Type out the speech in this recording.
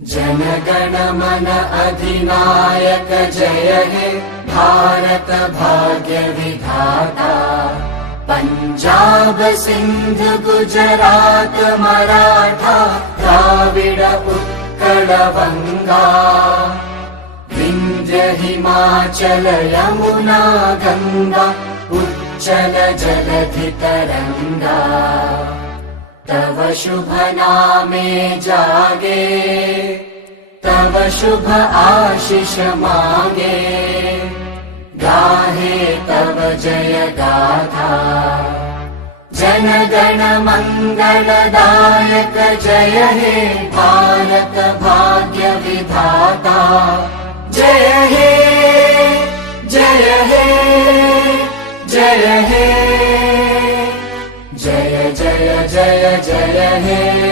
जनगण मन अधिनायक जय हे भारत भाग्य विधाता। पंजाब सिंध गुजरात मराठा द्राविड उत्कल बंगा। विंध्य हिमाचल यमुना गंगा उच्चल जलधि तरंगा। तव शुभ नामे जागे तव शुभ आशीष मांगे। गाहे तव जय गाथा जन गण मंगलदायक जय हे भारत भाग्य विधाता। जय हे जय हे जय हे जय जय जय जय हे।